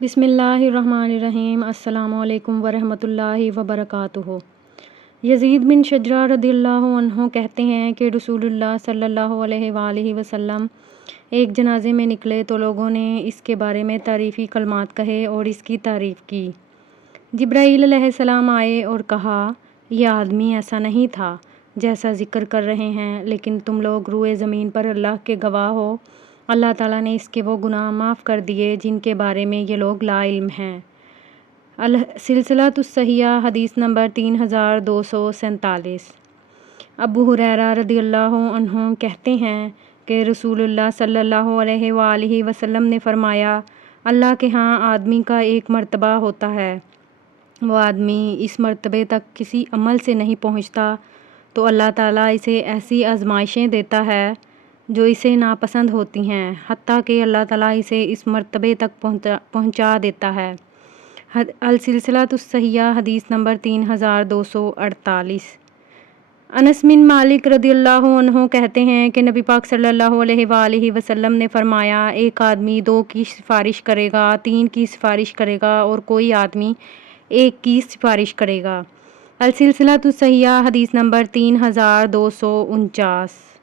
بسم اللہ الرحمن الرحیم۔ السلام علیکم ورحمۃ اللہ وبرکاتہ۔ یزید بن شجرہ رضی اللہ عنہ کہتے ہیں کہ رسول اللہ صلی اللہ علیہ وآلہ وسلم ایک جنازے میں نکلے تو لوگوں نے اس کے بارے میں تعریفی کلمات کہے اور اس کی تعریف کی۔ جبرائیل علیہ السلام آئے اور کہا، یہ آدمی ایسا نہیں تھا جیسا ذکر کر رہے ہیں، لیکن تم لوگ روئے زمین پر اللہ کے گواہ ہو، اللہ تعالیٰ نے اس کے وہ گناہ معاف کر دیے جن کے بارے میں یہ لوگ لا علم ہیں۔ السلسلۃ الصحیحہ حدیث نمبر 3247۔ ابو ہریرہ رضی اللہ عنہ کہتے ہیں کہ رسول اللہ صلی اللہ علیہ وآلہ وسلم نے فرمایا، اللہ کے ہاں آدمی کا ایک مرتبہ ہوتا ہے، وہ آدمی اس مرتبے تک کسی عمل سے نہیں پہنچتا تو اللہ تعالیٰ اسے ایسی آزمائشیں دیتا ہے جو اسے ناپسند ہوتی ہیں، حتیٰ کہ اللہ تعالیٰ اسے اس مرتبے تک پہنچا دیتا ہے۔ السلسلۃ الصحیحہ حدیث نمبر 3248۔ انس بن مالک رضی اللہ عنہ کہتے ہیں کہ نبی پاک صلی اللہ علیہ وآلہ وسلم نے فرمایا، ایک آدمی 2 کی سفارش کرے گا، 3 کی سفارش کرے گا اور کوئی آدمی 1 کی سفارش کرے گا۔ السلسلۃ الصحیحہ حدیث نمبر 3249۔